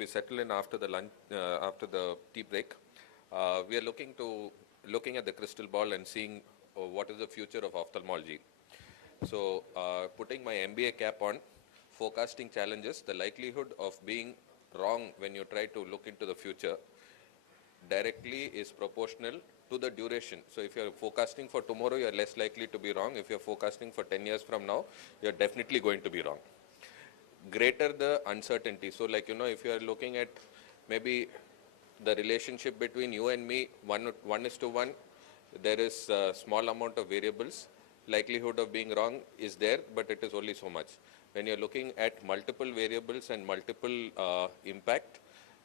we settle in after the lunch, after the tea break, we are looking at the crystal ball and seeing what is the future of ophthalmology. So, putting my MBA cap on, forecasting challenges, the likelihood of being wrong when you try to look into the future directly is proportional to the duration. So if you're forecasting for tomorrow, you're less likely to be wrong. If you're forecasting for 10 years from now, you're definitely going to be wrong. Greater the uncertainty. So like, if you're looking at maybe the relationship between you and me, 1:1, there is a small amount of variables. Likelihood of being wrong is there, but it is only so much. When you're looking at multiple variables and multiple impact,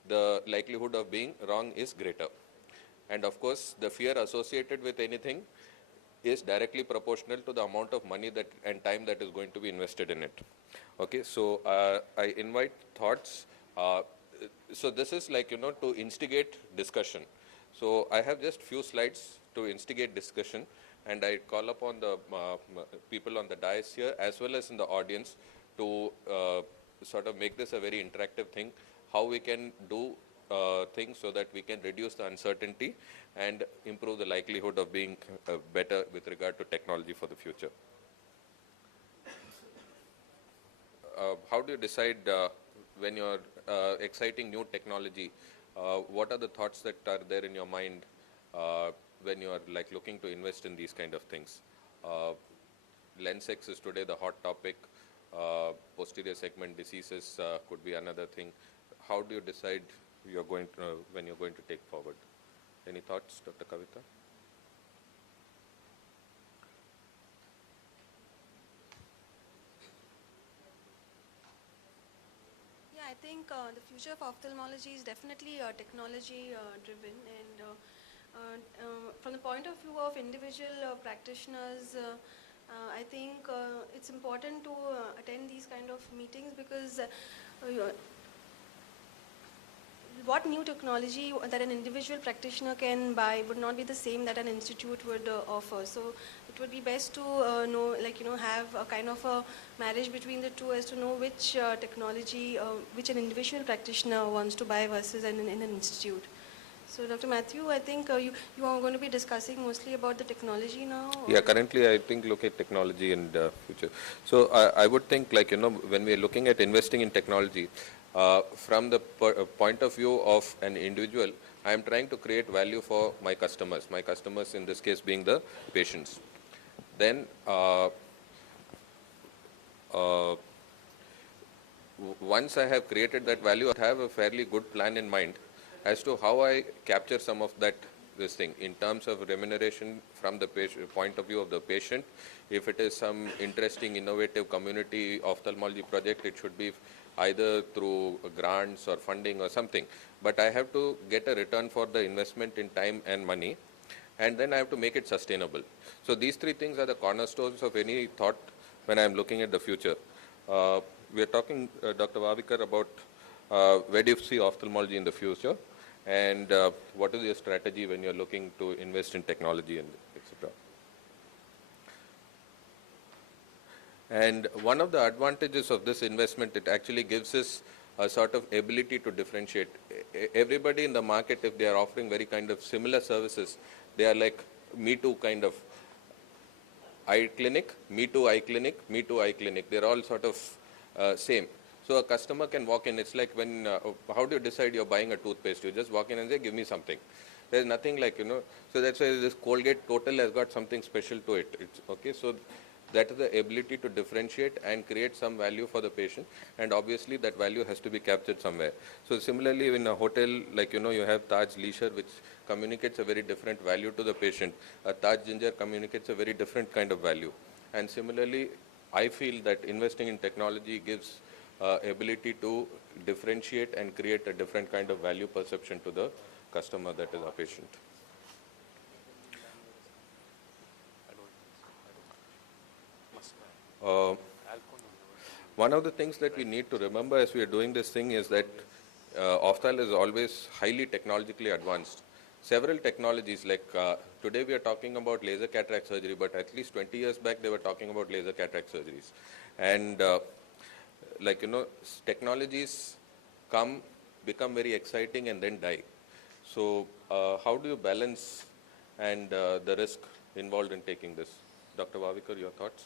the likelihood of being wrong is greater. And of course, the fear associated with anything is directly proportional to the amount of money that and time that is going to be invested in it. Okay, so I invite thoughts. So this is like, to instigate discussion. So I have just few slides to instigate discussion, and I call upon the people on the dais here as well as in the audience to sort of make this a very interactive thing, how we can do things so that we can reduce the uncertainty and improve the likelihood of being better with regard to technology for the future. How do you decide when you're exciting new technology, what are the thoughts that are there in your mind when you are like looking to invest in these kind of things? LensX is today the hot topic. Posterior segment diseases could be another thing. How do you decide you're going to, when you're going to take forward? Any thoughts, Dr. Kavita? Yeah, I think the future of ophthalmology is definitely technology driven, and from the point of view of individual practitioners, I think it's important to attend these kind of meetings because what new technology that an individual practitioner can buy would not be the same that an institute would offer. So it would be best to know, have a kind of a marriage between the two as to know which technology, which an individual practitioner wants to buy versus in an institute. So Dr. Matthew, I think you are going to be discussing mostly about the technology now? Yeah, currently I think look at technology and future. So I would think when we are looking at investing in technology, from the point of view of an individual, I am trying to create value for my customers in this case being the patients. Then once I have created that value, I have a fairly good plan in mind as to how I capture some of that this thing in terms of remuneration from the point of view of the patient. If it is some interesting, innovative community ophthalmology project, it should be either through grants or funding or something. But I have to get a return for the investment in time and money, and then I have to make it sustainable. So these three things are the cornerstones of any thought when I am looking at the future. We are talking, Dr. Vavikar, about where do you see ophthalmology in the future, and what is your strategy when you're looking to invest in technology and etc. And one of the advantages of this investment, it actually gives us a sort of ability to differentiate. Everybody in the market, if they are offering very kind of similar services, they are like me too kind of eye clinic, me too eye clinic, me too eye clinic. They're all sort of same. So a customer can walk in. It's like when, how do you decide you're buying a toothpaste? You just walk in and say, give me something. There's nothing like, so that's why this Colgate Total has got something special to it. It's okay. So that is the ability to differentiate and create some value for the patient. And obviously that value has to be captured somewhere. So similarly in a hotel, like, you have Taj Leisure, which communicates a very different value to the patient. Taj Ginger communicates a very different kind of value. And similarly, I feel that investing in technology gives ability to differentiate and create a different kind of value perception to the customer, that is our patient. One of the things that we need to remember as we are doing this thing is that Ophthal is always highly technologically advanced. Several technologies, like today we are talking about laser cataract surgery, but at least 20 years back they were talking about laser cataract surgeries. And technologies come become very exciting and then die. So how do you balance and the risk involved in taking this? Dr. Vavikar, your thoughts?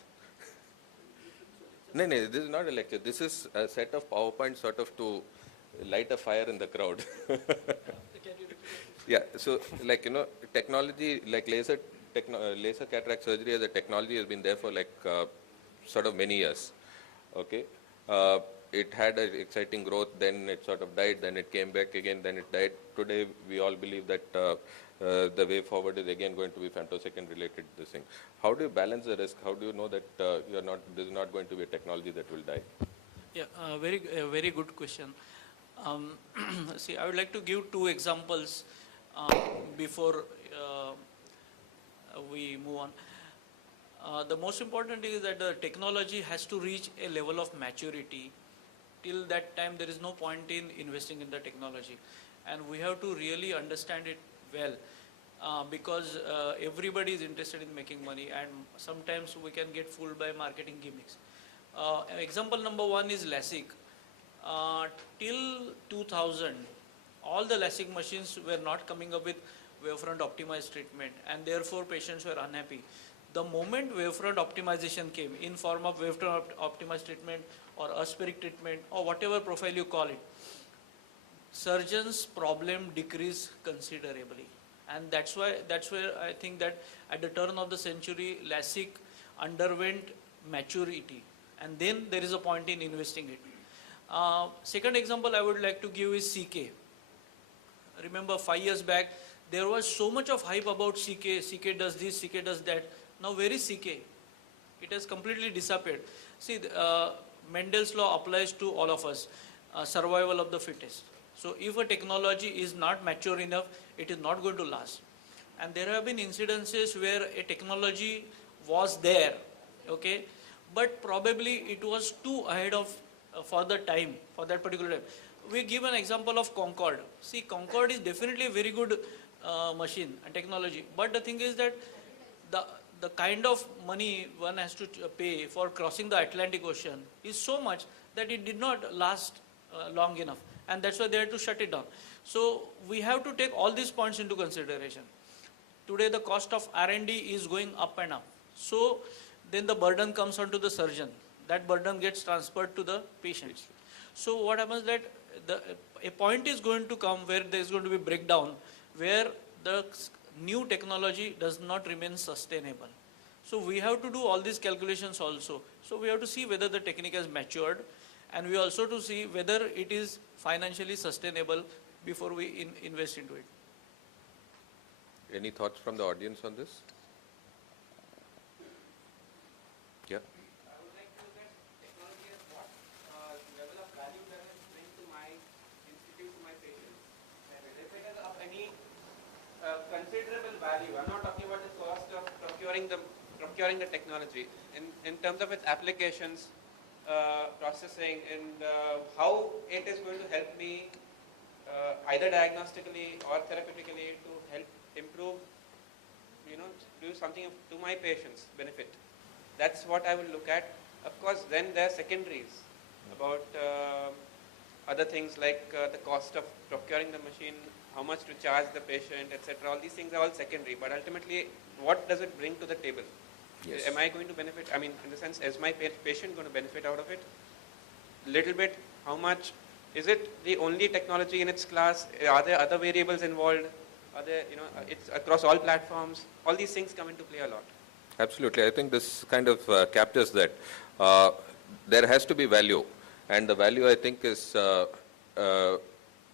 No, no, this is not a lecture. This is a set of PowerPoint sort of to light a fire in the crowd. Yeah, so like, technology, like laser cataract surgery as a technology has been there for like sort of many years. Okay. It had an exciting growth, then it sort of died, then it came back again, then it died. Today, we all believe that the way forward is again going to be femtosecond related to this thing. How do you balance the risk? How do you know that this is not going to be a technology that will die? Yeah, very good question. See, I would like to give two examples before we move on. The most important is that the technology has to reach a level of maturity. Till that time, there is no point in investing in the technology. And we have to really understand it well because everybody is interested in making money, and sometimes we can get fooled by marketing gimmicks. Example number one is LASIK. Till 2000, all the LASIK machines were not coming up with wavefront optimized treatment, and therefore patients were unhappy. The moment wavefront optimization came in form of wavefront optimized treatment or aspheric treatment or whatever profile you call it, surgeons' problem decreased considerably. And that's where I think that at the turn of the century, LASIK underwent maturity, and then there is a point in investing it. Second example I would like to give is CK. Remember 5 years back, there was so much of hype about CK. CK does this, CK does that. Now where is CK? It has completely disappeared. See, Mendel's law applies to all of us, survival of the fittest. So if a technology is not mature enough, it is not going to last. And there have been incidences where a technology was there, okay, but probably it was too ahead of for the time, for that particular time. We give an example of Concorde. See, Concorde is definitely a very good machine and technology, but the thing is that the kind of money one has to pay for crossing the Atlantic Ocean is so much that it did not last long enough, and that's why they had to shut it down. So we have to take all these points into consideration. Today the cost of R&D is going up and up. So then the burden comes onto the surgeon. That burden gets transferred to the patients. So what happens that a point is going to come where there is going to be breakdown, where the new technology does not remain sustainable. So we have to do all these calculations also. So we have to see whether the technique has matured, and we also to see whether it is financially sustainable before we invest into it. Any thoughts from the audience on this? Yeah. I would like to look at technology as what level of value does it bring to my institute, to my patients. And if it is of any considerable value, I'm not talking about the cost of procuring the technology. In terms of its applications, processing, and how it is going to help me either diagnostically or therapeutically to help improve, do something to my patients' benefit. That's what I will look at. Of course, then there are secondaries about other things like the cost of procuring the machine, how much to charge the patient, etc. All these things are all secondary. But ultimately, what does it bring to the table? Yes. Am I going to benefit? I mean, in the sense, is my patient going to benefit out of it? Little bit. How much? Is it the only technology in its class? Are there other variables involved? Are there, it's across all platforms? All these things come into play a lot. Absolutely. I think this kind of captures that. There has to be value, and the value, I think, is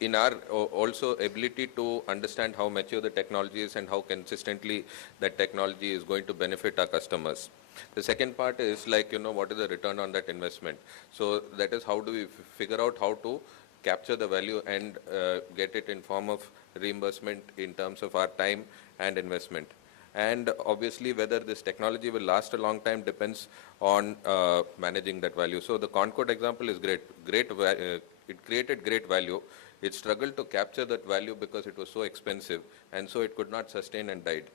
in our also ability to understand how mature the technology is and how consistently that technology is going to benefit our customers. The second part is like, what is the return on that investment? So that is how do we figure out how to capture the value and get it in form of reimbursement in terms of our time and investment. And obviously, whether this technology will last a long time depends on managing that value. So the Concorde example is great. It created great value. It struggled to capture that value because it was so expensive, and so it could not sustain and died.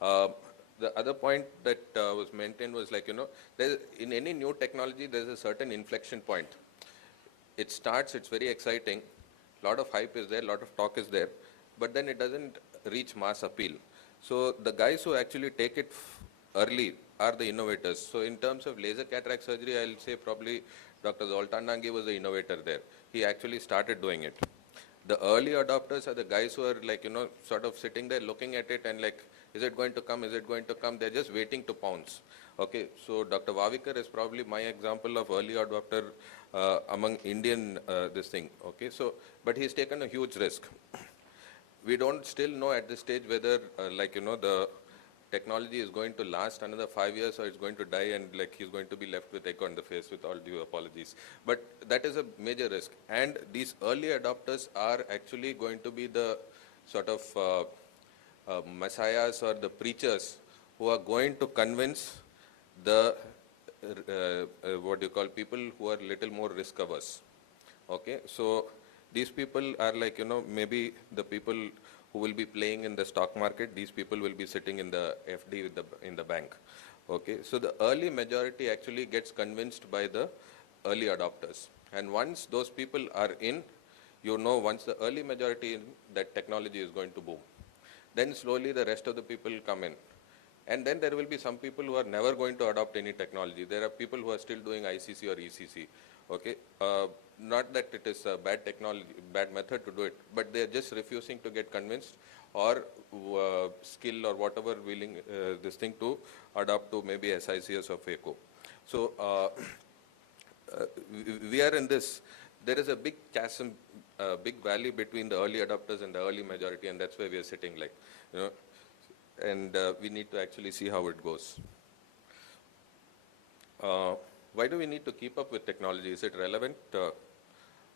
The other point that was maintained was like, in any new technology, there's a certain inflection point. it starts, it's very exciting, lot of hype is there, lot of talk is there, but then it doesn't reach mass appeal. So the guys who actually take it early are the innovators. So in terms of laser cataract surgery, I'll say probably Dr. Zoltan Dangi was the innovator there. He actually started doing it. The early adopters are the guys who are like, sort of sitting there looking at it and like, is it going to come? Is it going to come? They're just waiting to pounce. Okay, so Dr. Vavikar is probably my example of early adopter among Indian this thing. Okay, so, but he's taken a huge risk. We don't still know at this stage whether the technology is going to last another 5 years or it's going to die and like he's going to be left with egg on the face, with all due apologies. But that is a major risk. And these early adopters are actually going to be the sort of messiahs or the preachers who are going to convince the what you call people who are little more risk averse. Okay, so these people are like, maybe the people who will be playing in the stock market, these people will be sitting in the FD in the bank. Okay, so the early majority actually gets convinced by the early adopters. And once those people are in, once the early majority in, that technology is going to boom. Then slowly the rest of the people come in. And then there will be some people who are never going to adopt any technology. There are people who are still doing ICC or ECC. Okay, not that it is a bad technology, bad method to do it, but they are just refusing to get convinced or skill or whatever willing this thing to adopt to maybe SICS or FACO. So we are in this. There is a big chasm, big valley between the early adopters and the early majority, and that's where we are sitting, like, and we need to actually see how it goes. Why do we need to keep up with technology? Is it relevant?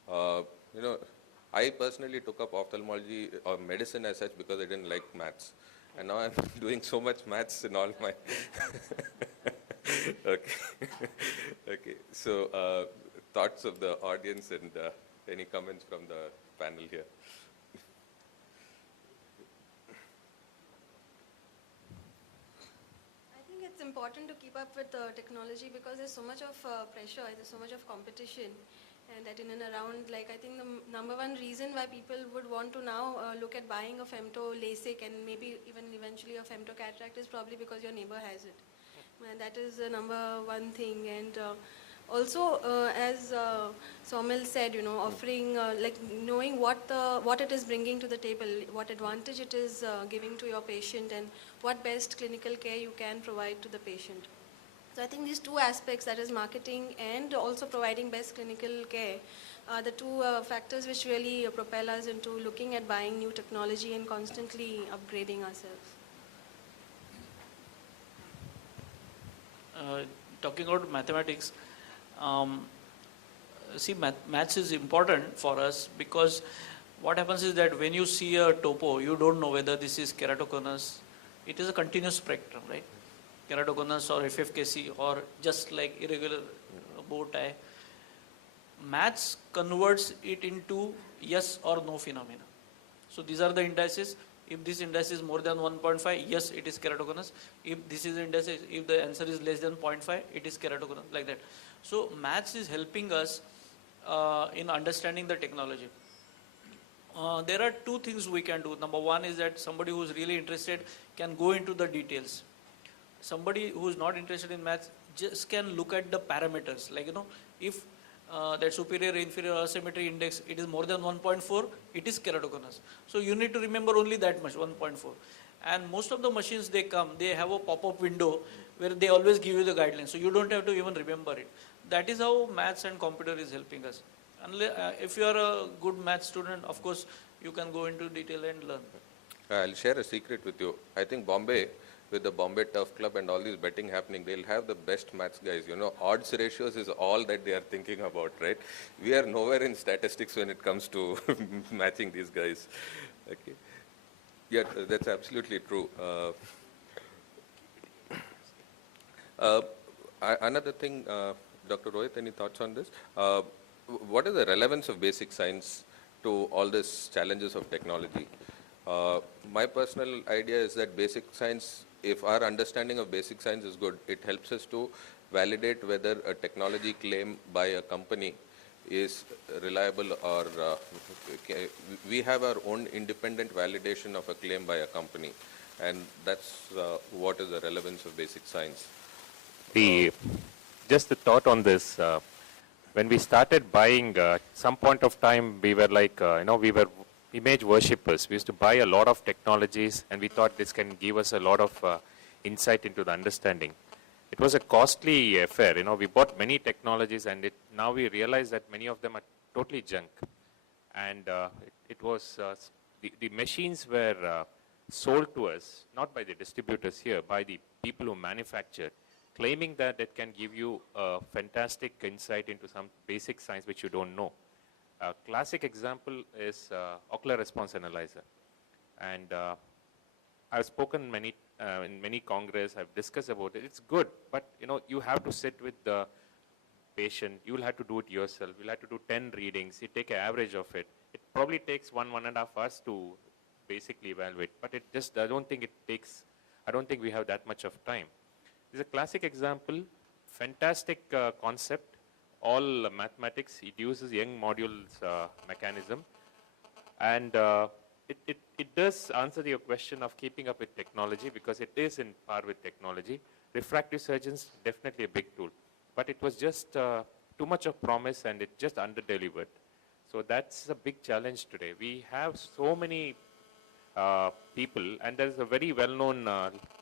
I personally took up ophthalmology or medicine as such because I didn't like maths. And now I'm doing so much maths in all my... Okay. Okay. So thoughts of the audience and any comments from the panel here? It's important to keep up with technology because there's so much of pressure, there's so much of competition, and that in and around, like, I think the number one reason why people would want to now look at buying a femto LASIK and maybe even eventually a femto cataract is probably because your neighbor has it. And that is the number one thing. And also, as Somil said, offering, like, knowing what it is bringing to the table, what advantage it is giving to your patient, and what best clinical care you can provide to the patient. So I think these two aspects, that is marketing and also providing best clinical care, are the two factors which really propel us into looking at buying new technology and constantly upgrading ourselves. Talking about mathematics, see, maths is important for us because what happens is that when you see a topo, you don't know whether this is keratoconus. It is a continuous spectrum, right? Keratoconus or FFKC or just like irregular bow tie. Maths converts it into yes or no phenomena. So these are the indices. If this index is more than 1.5, yes, it is keratoconus. If this is index, if the answer is less than 0.5, it is keratoconus, like that. So maths is helping us in understanding the technology. There are two things we can do. Number one is that somebody who is really interested can go into the details. Somebody who is not interested in maths just can look at the parameters. Like, if that superior inferior asymmetry index, it is more than 1.4, it is keratoconus. So you need to remember only that much, 1.4. And most of the machines they have a pop-up window where they always give you the guidelines. So you don't have to even remember it. That is how maths and computer is helping us. Unless, if you are a good math student, of course, you can go into detail and learn. I'll share a secret with you. I think Bombay, with the Bombay Turf Club and all these betting happening, they'll have the best maths guys. Odds ratios is all that they are thinking about, right? We are nowhere in statistics when it comes to matching these guys. Okay. Yeah, that's absolutely true. Another thing, Dr. Rohit, any thoughts on this? What is the relevance of basic science to all these challenges of technology? My personal idea is that basic science, if our understanding of basic science is good, it helps us to validate whether a technology claim by a company is reliable or we have our own independent validation of a claim by a company, and that's what is the relevance of basic science. The just the thought on this. When we started buying, some point of time we were like, we were image worshippers. We used to buy a lot of technologies, and we thought this can give us a lot of insight into the understanding. It was a costly affair. We bought many technologies, and now we realize that many of them are totally junk. And it was the machines were sold to us not by the distributors here, by the people who manufactured, claiming that it can give you a fantastic insight into some basic science which you don't know. A classic example is ocular response analyzer. And I've spoken in many congress, I've discussed about it. It's good, but you have to sit with the patient. You will have to do it yourself. You'll have to do 10 readings. You take an average of it. It probably takes 1.5 hours to basically evaluate, but I don't think we have that much of time. This is a classic example, fantastic concept, all mathematics. It uses Young modules mechanism, and it does answer your question of keeping up with technology, because it is in par with technology. Refractive surgeons, definitely a big tool, but it was just too much of promise, and it just under-delivered. So that's a big challenge today. We have so many people, and there's a very well-known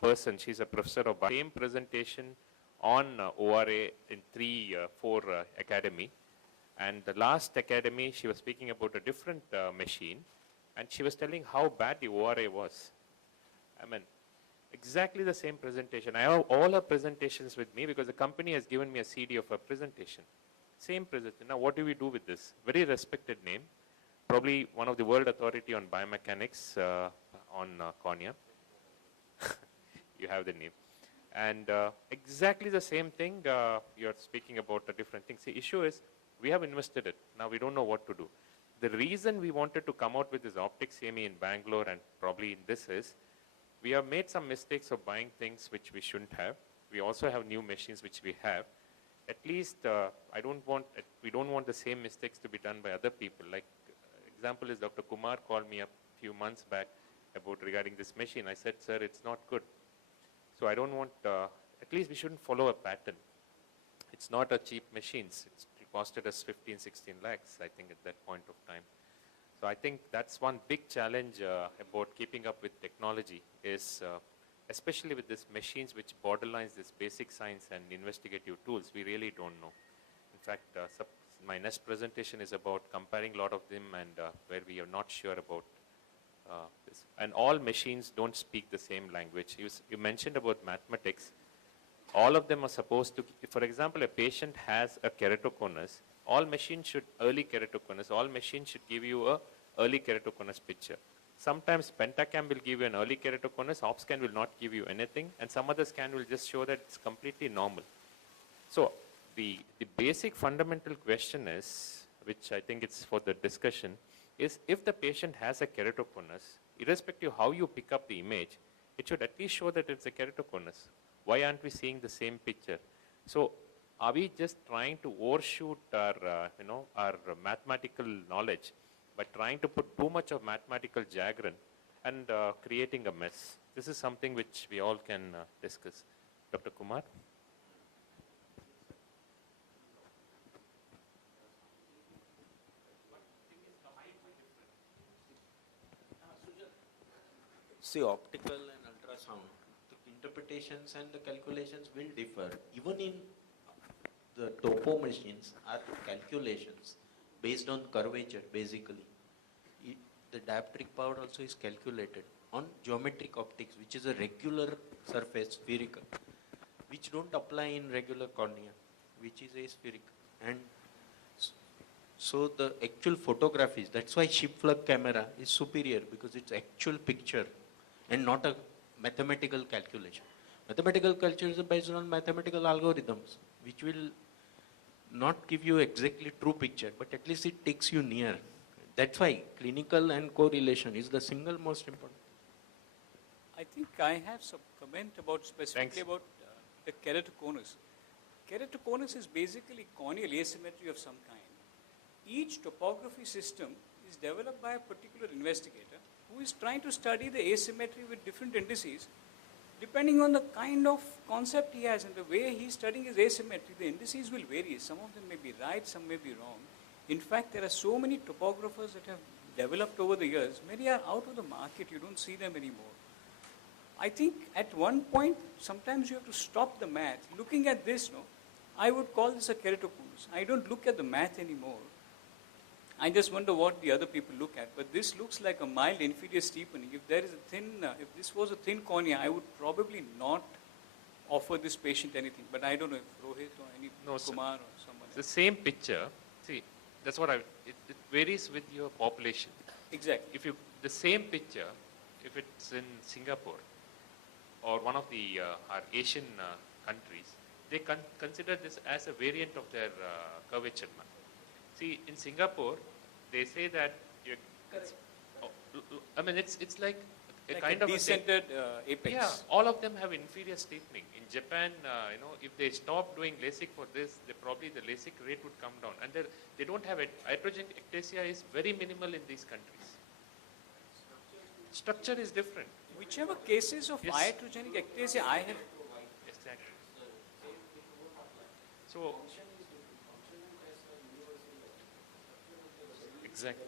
person. She's a professor of same presentation on ORA in 4 academy, and the last academy she was speaking about a different machine, and she was telling how bad the ORA was. I mean, exactly the same presentation. I have all her presentations with me because the company has given me a CD of her presentation. Same presentation. Now what do we do with this? Very respected name. Probably one of the world authority on biomechanics on cornea. You have the name. And exactly the same thing, you're speaking about a different thing. The issue is, we have invested it. Now we don't know what to do. The reason we wanted to come out with this optics CME in Bangalore, and probably in this, is we have made some mistakes of buying things which we shouldn't have. We also have new machines which we have. At least we don't want the same mistakes to be done by other people. Like example is Dr. Kumar called me a few months back regarding this machine. I said, sir, it's not good. So I don't want, at least we shouldn't follow a pattern. It's not a cheap machines. It costed us 15, 16 lakhs, I think, at that point of time. So I think that's one big challenge about keeping up with technology is, especially with these machines which borderlines this basic science and investigative tools, we really don't know. In fact, my next presentation is about comparing a lot of them, and where we are not sure about this. And all machines don't speak the same language. You mentioned about mathematics. All of them are supposed to, for example, a patient has a keratoconus. All machines should, early keratoconus, all machines should give you a early keratoconus picture. Sometimes Pentacam will give you an early keratoconus, OpScan will not give you anything, and some other scan will just show that it's completely normal. So the basic fundamental question is, which I think it's for the discussion, is if the patient has a keratoconus, irrespective of how you pick up the image, it should at least show that it's a keratoconus. Why aren't we seeing the same picture? So are we just trying to overshoot our mathematical knowledge by trying to put too much of mathematical jargon and creating a mess? This is something which we all can discuss. Dr. Kumar? See, optical and ultrasound, the interpretations and the calculations will differ. Even in the topo machines are calculations based on curvature, basically. The dioptric power also is calculated on geometric optics, which is a regular surface, spherical, which don't apply in regular cornea, which is aspherical. And so the actual photographies, that's why Schipflug camera is superior, because it's actual picture and not a mathematical calculation. Mathematical calculations are based on mathematical algorithms, which will not give you exactly true picture, but at least it takes you near. That's why clinical and correlation is the single most important. I think I have some comment about specifically about the keratoconus. Keratoconus is basically corneal asymmetry of some kind. each topography system is developed by a particular investigator who is trying to study the asymmetry with different indices. Depending on the kind of concept he has and the way he's studying his asymmetry, the indices will vary. Some of them may be right, some may be wrong. In fact, there are so many topographers that have developed over the years. Many are out of the market. You don't see them anymore. I think at one point, sometimes you have to stop the math. Looking at this, no, I would call this a keratoconus. I don't look at the math anymore. I just wonder what the other people look at. But this looks like a mild inferior steepening. If there is a thin, if this was a thin cornea, I would probably not offer this patient anything. But I don't know if Rohit or any No, sir. Kumar or someone It's the else. same picture. See, that's what it varies with your population. Exactly. If you, the same picture, if it's in Singapore or one of the our Asian countries, they consider this as a variant of their curvature map. See, in Singapore, they say that I mean, it's like a Like kind a of a thing. decentered apex. Yeah, all of them have inferior steepening. In Japan, if they stop doing LASIK for this, probably the LASIK rate would come down. And they don't have it. Iatrogenic ectasia is very minimal in these countries. Structure is different. Whichever cases of Yes. iatrogenic ectasia I have, Exactly. So, exactly.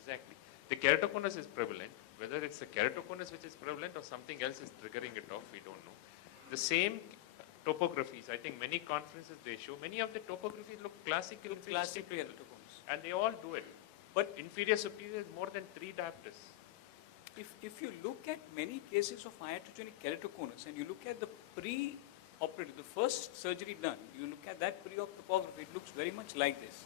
Exactly. The keratoconus is prevalent. Whether it's the keratoconus which is prevalent or something else is triggering it off, we don't know. The same topographies, I think many conferences they show, many of the topographies look classical. inferior classic steepening, keratoconus. and they all do it. But inferior superior is more than 3 diopters. If you look at many cases of iatrogenic keratoconus and you look at the pre-operative, the first surgery done, you look at that pre-op topography, it looks very much like this.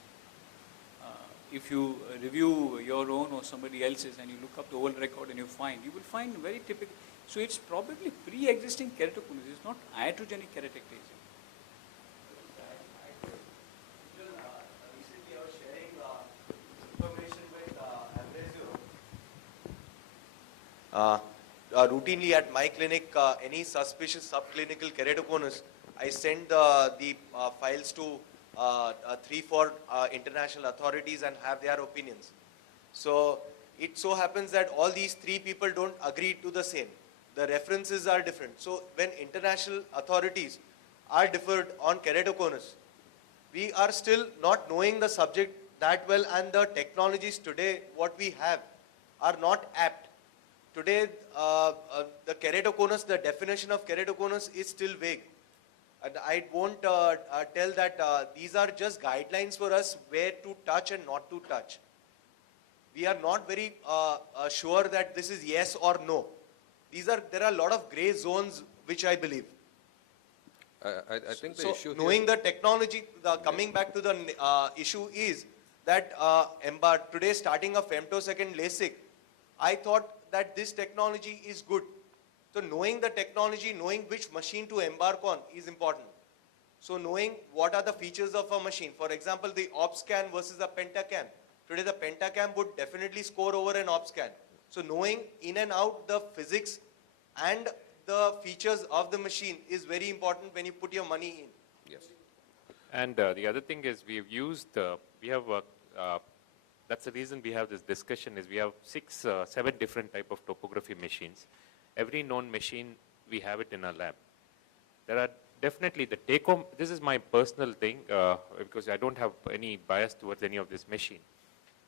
If you review your own or somebody else's and you look up the old record and you will find very typical. So it's probably pre-existing keratoconus, it's not iatrogenic keratectasia. Recently, I was sharing information with Ambrosio. Routinely at my clinic, any suspicious subclinical keratoconus, I send the files to 3-4 international authorities and have their opinions. So it so happens that all these 3 people don't agree to the same. The references are different. So when international authorities are differed on keratoconus, we are still not knowing the subject that well, and the technologies today, what we have, are not apt. Today, the keratoconus, the definition of keratoconus is still vague. And I won't tell that these are just guidelines for us where to touch and not to touch. We are not very sure that this is yes or no. There are a lot of gray zones which I believe. I think the So issue knowing the technology, coming back to the issue is that today starting a femtosecond LASIK, I thought that this technology is good. So knowing the technology, knowing which machine to embark on is important. So knowing what are the features of a machine. For example, the OpScan versus a Pentacam. Today the Pentacam would definitely score over an OpScan. So knowing in and out the physics and the features of the machine is very important when you put your money in. yes. And the other thing is that's the reason we have this discussion is we have 7 different type of topography machines. Every known machine, we have it in our lab. There are definitely the take-home, this is my personal thing because I don't have any bias towards any of this machine.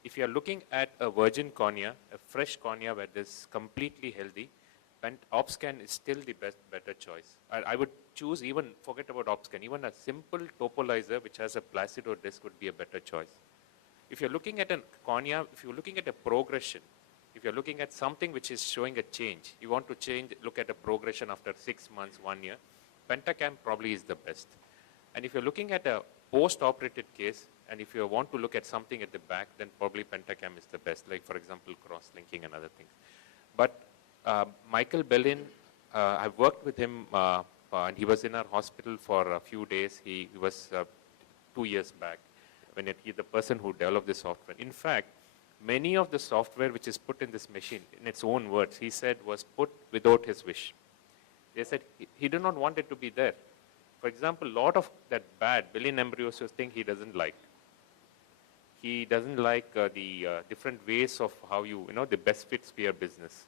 If you are looking at a virgin cornea, a fresh cornea where this completely healthy, OpScan is still the better choice. I would choose forget about OpScan, even a simple topolizer which has a Placido disc would be a better choice. If you're looking at a cornea, if you're looking at a progression, if you're looking at something which is showing a change, you want to look at a progression after 6 months, 1 year, Pentacam probably is the best. And if you're looking at a post-operated case, and if you want to look at something at the back, then probably Pentacam is the best, like for example, cross-linking and other things. But Michael Bellin, I've worked with him, and he was in our hospital for a few days. He was 2 years back, when he's the person who developed the software. In fact, many of the software which is put in this machine, in its own words, he said was put without his wish. They said he did not want it to be there. For example, a lot of that bad billion embryosis thing he doesn't like. He doesn't like the different ways of how the best fits for your business.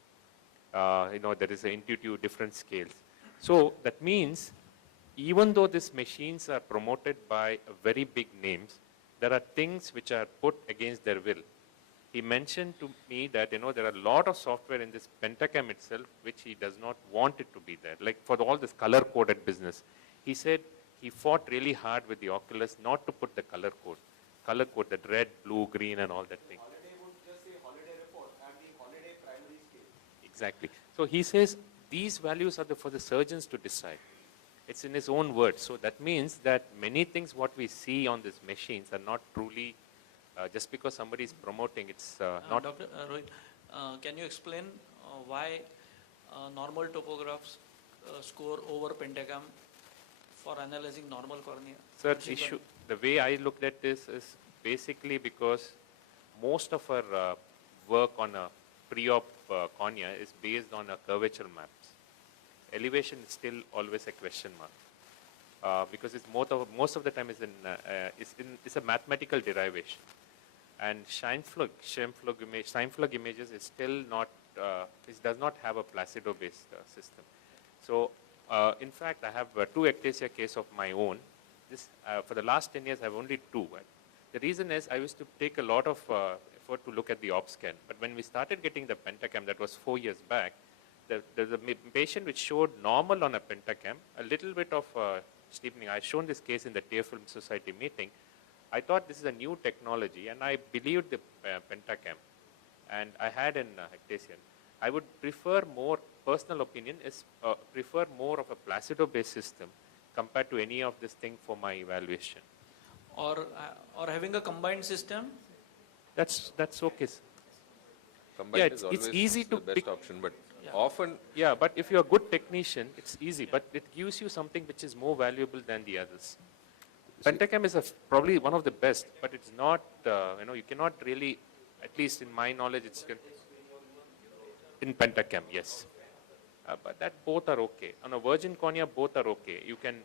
There is an intuitive different scales. So that means even though these machines are promoted by very big names, there are things which are put against their will. He mentioned to me that, there are a lot of software in this Pentacam itself which he does not want it to be there. Like for all this color-coded business, he said he fought really hard with the Oculus not to put the color code, that red, blue, green and all that thing. Holiday would just say holiday report and the holiday primary scale. Exactly. So he says these values are for the surgeons to decide. It's in his own words. So that means that many things what we see on these machines are not truly just because somebody is promoting, it's not. Dr. Rohit, can you explain why normal topographs score over Pentacam for analyzing normal cornea? Sir, the way I looked at this is basically because most of our work on a pre-op cornea is based on a curvature maps. Elevation is still always a question mark because it's most of the time is a mathematical derivation. And Scheimpflug images is still not, it does not have a Placido-based system. So, in fact, I have 2 ectasia cases of my own. For the last 10 years, I have only 2. The reason is I used to take a lot of effort to look at the op scan. But when we started getting the Pentacam, that was 4 years back, there's a patient which showed normal on a Pentacam, a little bit of steepening. I shown this case in the Tear Film Society meeting. I thought this is a new technology and I believed the Pentacam and I had an ectasian. I would prefer more, personal opinion is prefer more of a Placido-based system compared to any of this thing for my evaluation. Or having a combined system? That's okay. Combined it's is always easy to the best pick. option, but Yeah. often Yeah, but if you're a good technician, it's easy, but it gives you something which is more valuable than the others. Pentacam is probably one of the best, but it's not, you cannot really, at least in my knowledge, it's in Pentacam, yes. But that both are okay. On a virgin cornea, both are okay. You can,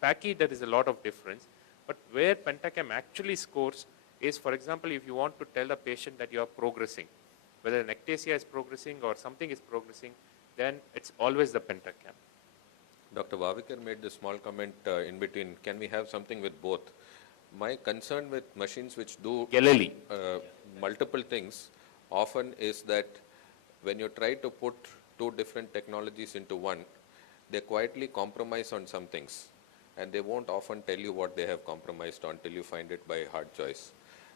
Pachy, there is a lot of difference, but where Pentacam actually scores is, for example, if you want to tell a patient that you are progressing, whether an ectasia is progressing or something is progressing, then it's always the Pentacam. Dr. Vavekar made this small comment in between, can we have something with both? My concern with machines which do Galili. multiple things often is that when you try to put 2 different technologies into one, they quietly compromise on some things and they won't often tell you what they have compromised on till you find it by hard choice.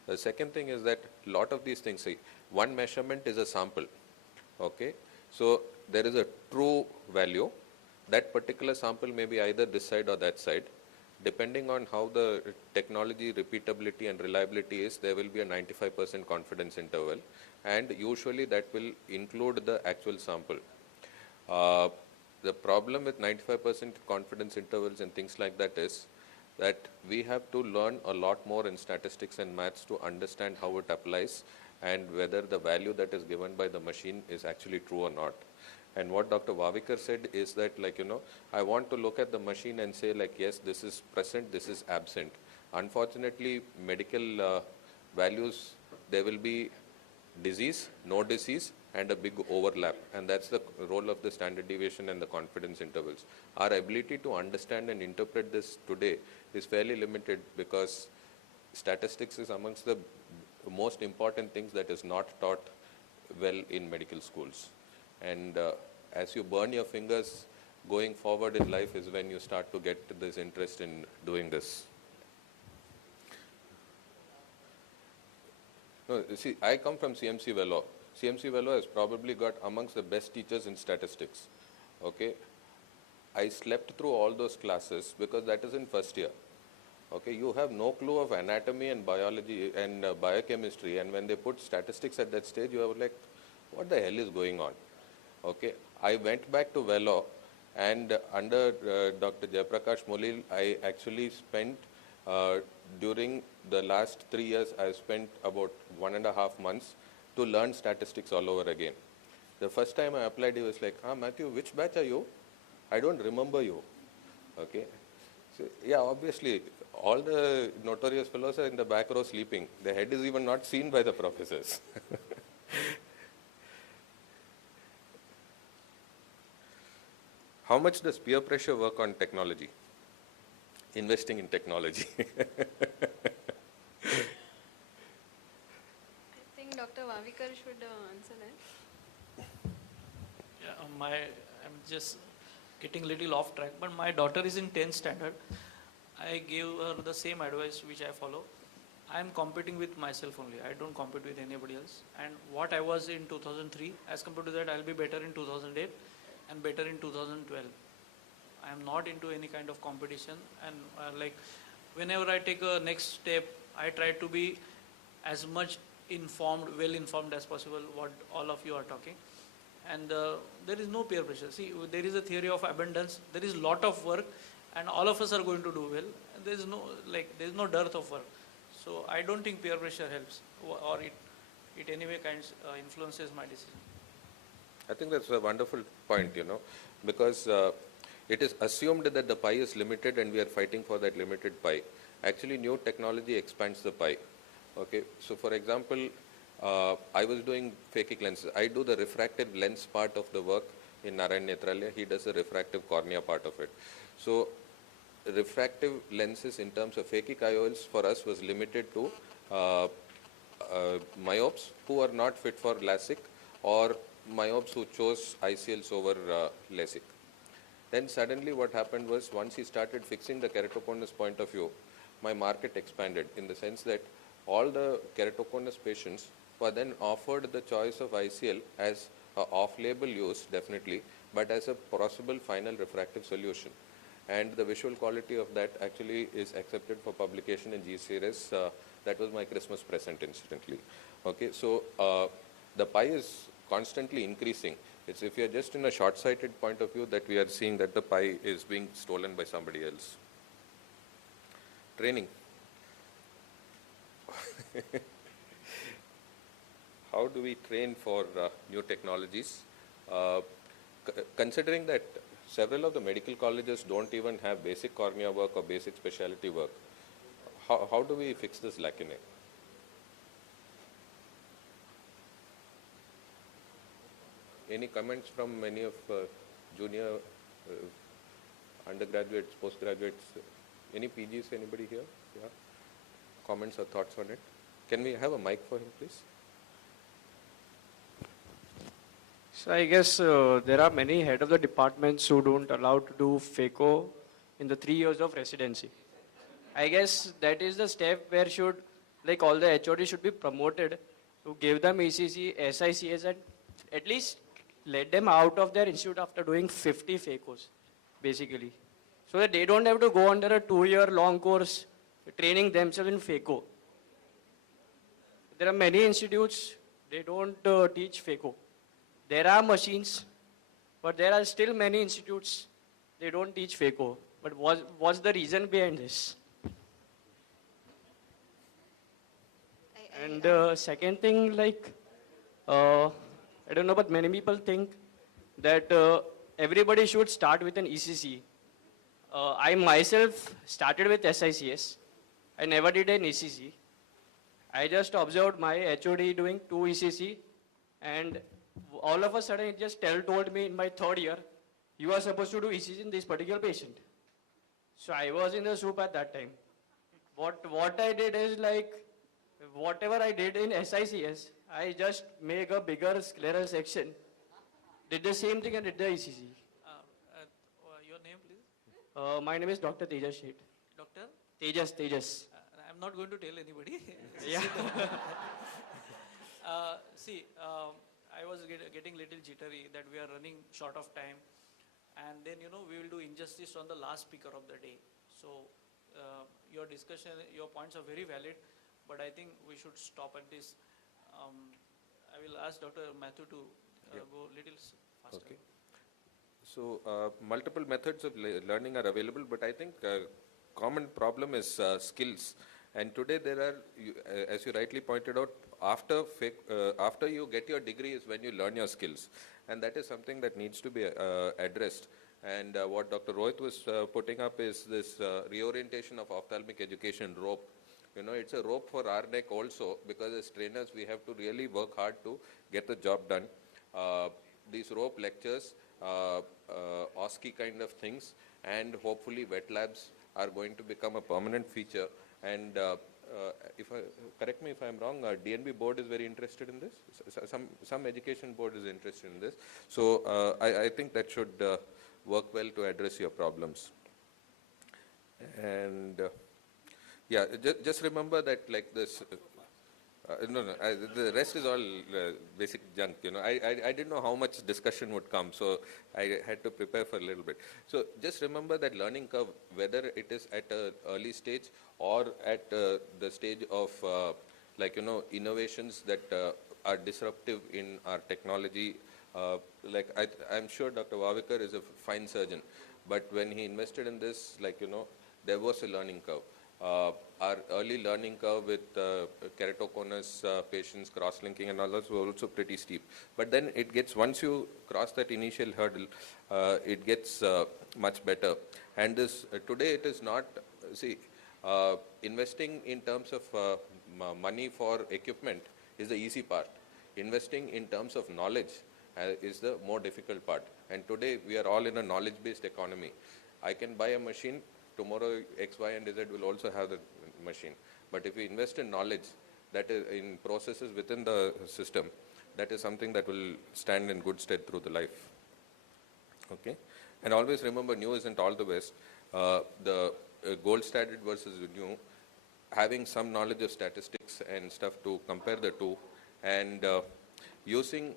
The second thing is that a lot of these things, see, one measurement is a sample, okay? So there is a true value. That particular sample may be either this side or that side. Depending on how the technology repeatability and reliability is, there will be a 95% confidence interval, and usually that will include the actual sample. The problem with 95% confidence intervals and things like that is that we have to learn a lot more in statistics and maths to understand how it applies and whether the value that is given by the machine is actually true or not. And what Dr. Vavekar said is that, I want to look at the machine and say, yes, this is present, this is absent. Unfortunately, medical values, there will be disease, no disease, and a big overlap. And that's the role of the standard deviation and the confidence intervals. Our ability to understand and interpret this today is fairly limited because statistics is amongst the most important things that is not taught well in medical schools. And as you burn your fingers going forward in life is when you start to get this interest in doing this. No, see, I come from CMC Vellore. CMC Vellore has probably got amongst the best teachers in statistics. Okay, I slept through all those classes because that is in first year. Okay, you have no clue of anatomy and biology and biochemistry, and when they put statistics at that stage, you are like, what the hell is going on? Okay, I went back to Vellore, and under Dr. Jayaprakash Molil, I actually spent during the last 3 years, I spent about 1.5 months to learn statistics all over again. The first time I applied, he was like, Matthew, which batch are you? I don't remember you. Okay. So, yeah, obviously, All the notorious fellows are in the back row sleeping. The head is even not seen by the professors. How much does peer pressure work on technology? Investing in technology. I think Dr. Vavikar should answer that. Yeah, I'm just getting little off track, but my daughter is in 10th standard. I gave her the same advice which I follow. I am competing with myself only. I don't compete with anybody else. And what I was in 2003, as compared to that, I'll be better in 2008 and better in 2012. I am not into any kind of competition, and like whenever I take a next step, I try to be as much informed, well informed as possible what all of you are talking. And there is no peer pressure. See, there is a theory of abundance. There is lot of work, and all of us are going to do well. And there is no dearth of work. So I don't think peer pressure helps, or it anyway influences my decision. I think that's a wonderful point, because it is assumed that the pie is limited and we are fighting for that limited pie. Actually, new technology expands the pie. Okay, so for example, I was doing phakic lenses. I do the refractive lens part of the work in Narayan Netralaya. He does the refractive cornea part of it. So refractive lenses in terms of phakic IOLs for us was limited to myopes who are not fit for LASIK or myopes who chose ICLs over LASIK. Then suddenly what happened was, once he started fixing the keratoconus point of view, my market expanded in the sense that all the keratoconus patients were then offered the choice of ICL as off-label use, definitely, but as a possible final refractive solution. And the visual quality of that actually is accepted for publication in G series. That was my Christmas present, incidentally. Okay, so the pie is constantly increasing. It's if you're just in a short-sighted point of view that we are seeing that the pie is being stolen by somebody else. Training. How do we train for new technologies? Considering that several of the medical colleges don't even have basic cornea work or basic specialty work, how do we fix this lacuna? Any comments from any of junior undergraduates, postgraduates, any PGs, anybody here? Yeah. Comments or thoughts on it? Can we have a mic for him, please? So I guess there are many head of the departments who don't allow to do phaco in the 3 years of residency. I guess that is the step where should, like all the HOD should be promoted to give them ECC, SICS, and at least let them out of their institute after doing 50 phacos, basically. So that they don't have to go under a 2-year long course training themselves in phaco. There are many institutes, they don't teach phaco. There are machines, but there are still many institutes, they don't teach phaco. But what's the reason behind this? And second thing, like, I don't know, but many people think that everybody should start with an ECC. I myself started with SICS. I never did an ECC. I just observed my HOD doing 2 ECC, and all of a sudden it just told me in my 3rd year, you are supposed to do ECC in this particular patient. So I was in the soup at that time. What I did is, like, whatever I did in SICS, I just make a bigger scleral section, did the same thing and did the ECC. Your name, please? My name is Dr. Tejas Sheth. Doctor? Tejas. I'm not going to tell anybody. Yeah. See, I was getting little jittery that we are running short of time, and then we will do injustice on the last speaker of the day. So your discussion, your points are very valid, but I think we should stop at this. I will ask Dr. Mathew to go a little faster. Okay. So multiple methods of learning are available, but I think common problem is skills. And today there are, as you rightly pointed out, after you get your degree is when you learn your skills. And that is something that needs to be addressed. And what Dr. Rohit was putting up is this reorientation of ophthalmic education rope. You know, it's a rope for our neck also, because as trainers we have to really work hard to get the job done. These rope lectures, OSCE kind of things, and hopefully wet labs are going to become a permanent feature. And correct me if I'm wrong, DNB board is very interested in this. Some education board is interested in this. So I think that should work well to address your problems. And yeah, just remember that, like this. The rest is all basic junk. You know, I didn't know how much discussion would come, so I had to prepare for a little bit. So just remember that learning curve, whether it is at an early stage or at the stage of innovations that are disruptive in our technology. I'm sure Dr. Vavekar is a fine surgeon, but when he invested in this, there was a learning curve. Our early learning curve with keratoconus patients, cross-linking and all that was also pretty steep. But then it gets, once you cross that initial hurdle, it gets much better. And this today it is not, investing in terms of money for equipment is the easy part. Investing in terms of knowledge is the more difficult part. And today we are all in a knowledge-based economy. I can buy a machine. Tomorrow, X, Y, and Z will also have the machine. But if we invest in knowledge, that is in processes within the system, that is something that will stand in good stead through the life. Okay? And always remember, new isn't all the best. The gold standard versus new, having some knowledge of statistics and stuff to compare the two, and using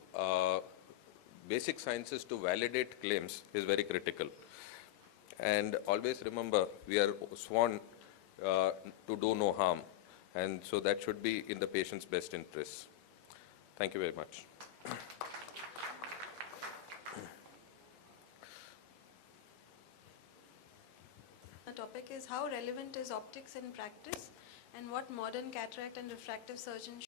basic sciences to validate claims is very critical. And always remember, we are sworn to do no harm, and so that should be in the patient's best interest. Thank you very much. The topic is how relevant is optics in practice, and what modern cataract and refractive surgeons